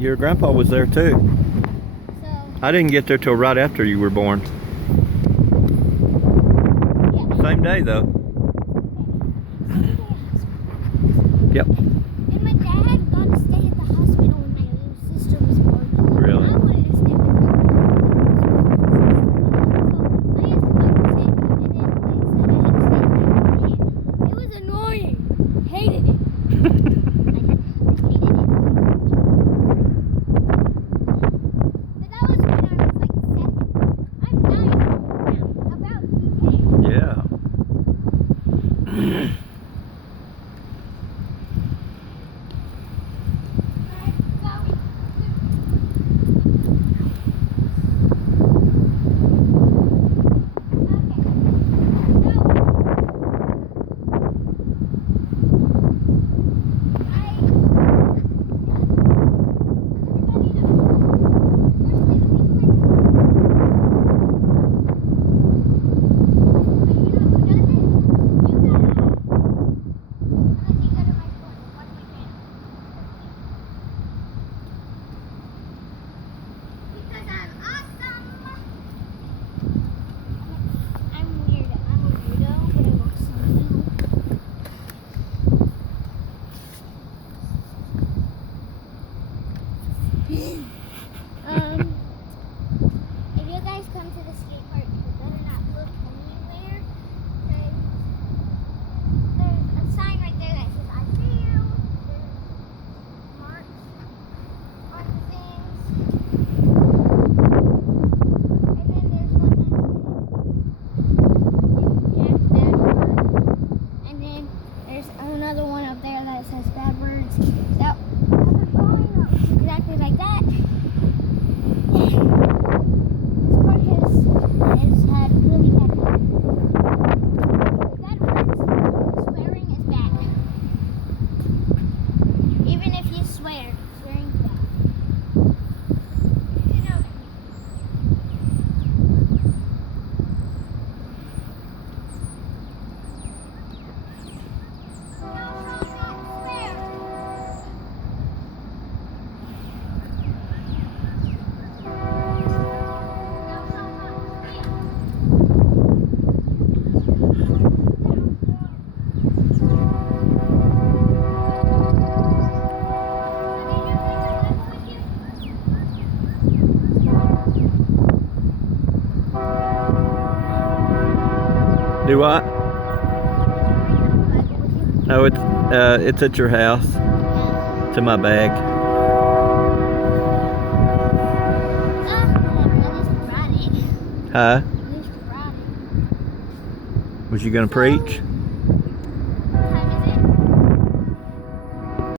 Your grandpa was there too. So, I didn't get there till right after you were born. yeah. Same day though. Yep. And my dad got to stay at the hospital when my little sister was born. Really? I wanted to stay with her. So I asked if I could stay, and then they said I had to stay with my aunt. It was annoying. Hated it. I hated it. But that was when I was like 7. I'm 9 now. About to be 10. Yeah. If you guys come to the skate park, you better not look anywhere, because there's a sign right there that says I see you. There's marks on the things. And then there's one that says Jack Bad Bird. And then there's another one up there that says Bad Birds. That looks exactly like that. This park has had really bad words. Swearing is bad. Even if you swear, swearing is bad. You know that. Do what? No, it's at your house. It's in my bag. Huh? Was you gonna preach?